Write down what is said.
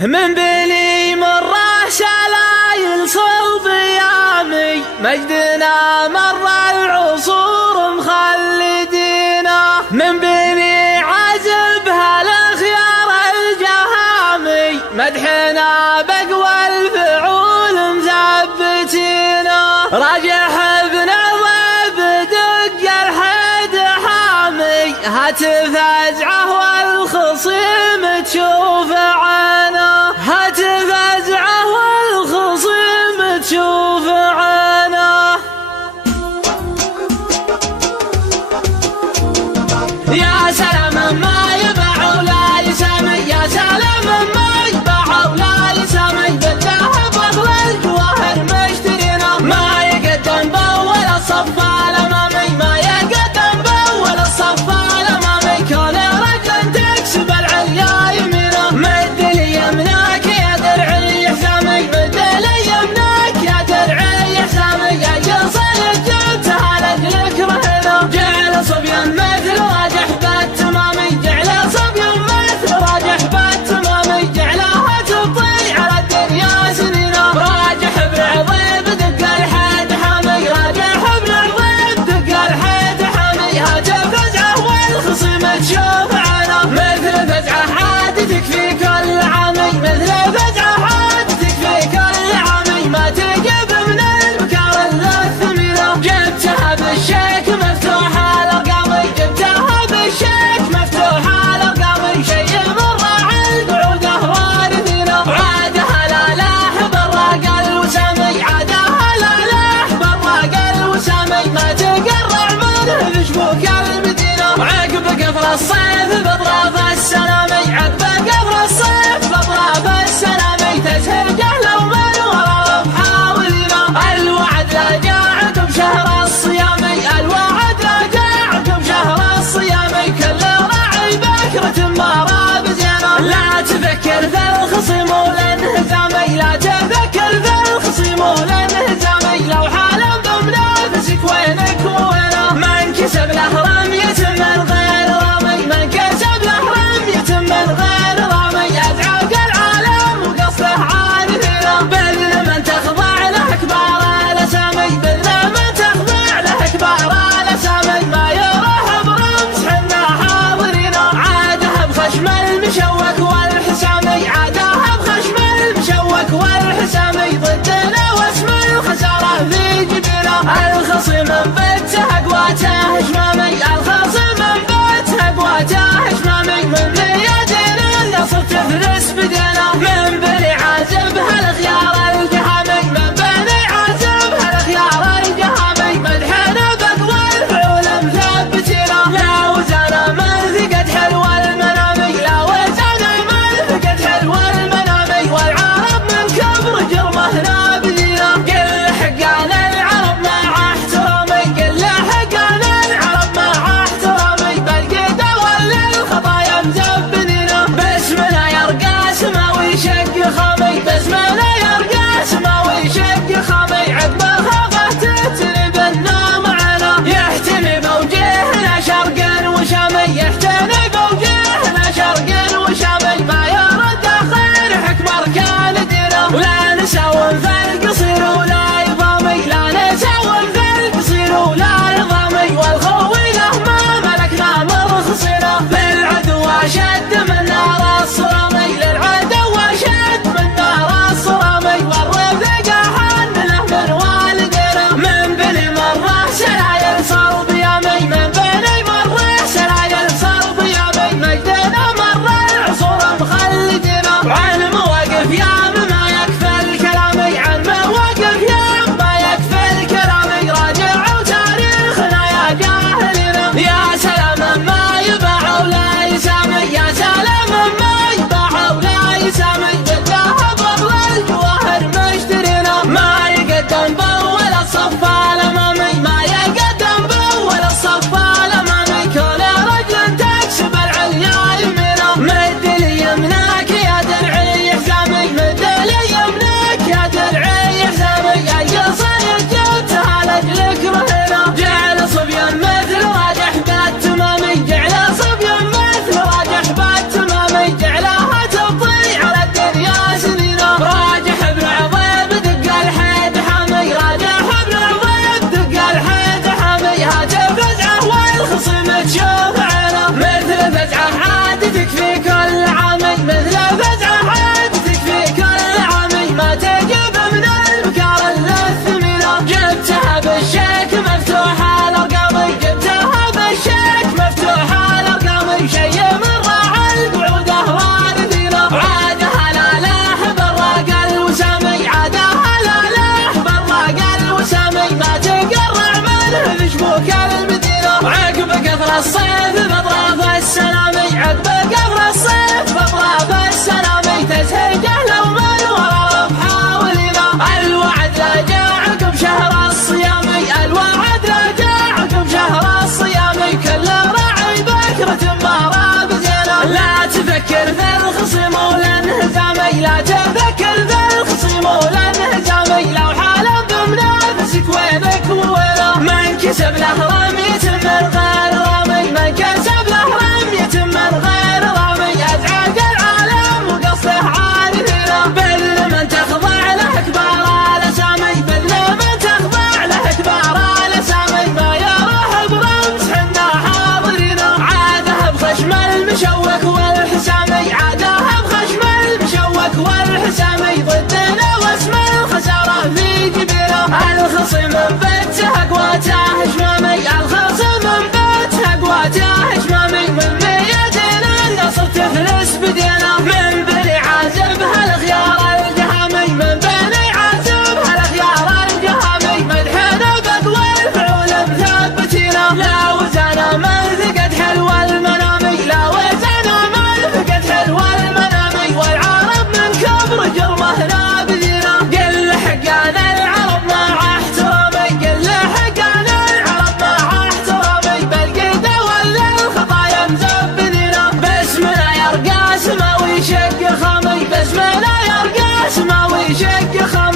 من بني مرة شلايل صلب يامي مجدنا مر العصور مخلدينا. من بني عزب هالخيار الجهامي مدحنا بقوى الفعول مثبتينا. راجح ابن ضيب دق الحد حامي هاتف ازعه والخصيم تشوف عينه. هاتف ازعه والخصيم تشوف عينه. يا سلام ما يباع ولا يسمي، يا سلام ما يباع ولا يسمي، بالذهب واغلى الجواهر مشترينا. ما يقدم بول الصف الامامي، ما يقدم بول الصف الامامي. كون رجل تكسب العليا يمينه. مد لي يمناك يا درعي حسامي، مد لي يمناك يا درعي حسامي. اي صيد جبتها لاجلك رهنا. جعل صبيان مثل راجح بالتمامي، جعل صبيان مثل راجح بالتمامي. جعلها تبطي على الدنيا سنينا. راجح ابن عظيم دق الحد حامي، راجح ابن عظيم دق الحد حامي. هاتف فزعه والخصيم تشوف عينه. مثل فزعه عاد تكفي كل عامي، مثل فزعه عاد تكفي كل عامي. ما تجيب من البكار الا الثمينه. جبتها بالشيك مفتوح الارقامي، جبتها بالشيك مفتوح الارقامي. شي مره عند عوده واردينا. عادها لا لاح براق الوسامي، عادها لا لاح براق الوسامي. ما تقرع منه بشبوك المدينه. عقب قفر الصيف باطراف السلامي، عقب قفر الصيف باطراف السلامي. تسهل جهله ومن ورا محاولينا. الوعد لا جاء عقب شهر الصيامي، الوعد لا جاء عقب شهر الصيامي. كل راعي بكرة ما راب زينه. لا تفكر في الخصيم والانهزامي، لا تفكر في الخصيم والانهزامي. لو حالا بمنافسك وينك ووينه. من كسب له رمية من غير رامي، من كسب له رمية من غير رامي. ازعاق العالم وقصده عارفينه. بذل من تخضع له كبار الاسامي، بذل من تخضع له كبار الاسامي. ما يروح برمس حنا حاضرينه. عادها بخشم المشوك والحسامي، عادها بخشم المشوك والحسامي. ضدنا واسم الخسارة في جبينه. الخصيم انبته اقواته شمامي، الخصيم انبته اقواته شمامي. من بيدين النصر تفلس بدينا. من بني عازب هالخيار الجهامي، من بني عازب هالخيار الجهامي. مدحنا بقوى الفعول مثبتينا. لا وزانا من ثقت حلو المنامي، لا وزانا من ثقت حلو المنامي. والعرب من كبر جرمه نابذينا. قل حقان العرب مع احترامي، قل حقان العرب الصيف بأطراف السلامي عقب قبل الصيف بأطراف السلامي تزهق لو من ورا بحاولنا الوعد لا جاء عقب شهر الصيامي الوعد لا جاء عقب شهر الصيامي كل راعي بكرة مباراة بزينة لا تفكر في الخصم والانهزامي لا تفكر في الخصم والانهزامي لو حالف بمنافسك وينك ووينه من كسب له رمية من غير رامي من كسب له رمية من غير رامي أزعج العالم وقصده عارفينه بل من تخضع له كبار الأسامي بل من تخضع له كبار الأسامي ما يروح برمز حنا حاضرينه عاده بخشم المشوك والحسامي عاده بخشم المشوك والحسامي ضدنا واسم الخسارة في جبينه الخصم بيته قواته هجمامي الخصم بيته قواته هجمامي من بيدنا النصر تفلس بدينا من بني عازب هالخيار الجهامي من بني عازب هالخيار الجهامي مدحنا بقوى الفعول مثبتينا لا وزانا من ثقت حلو المنامي لا وزانا من ثقت حلو المنامي والعرب من كبر جرمه نابذينا قل حقنا العرب مع احترامي قل حقنا العرب مع احترامي بالقيده ولا الخطايا مزبذينا باسمنا يرقى سماوي شق خامي باسمنا يرقى سماوي شق خامي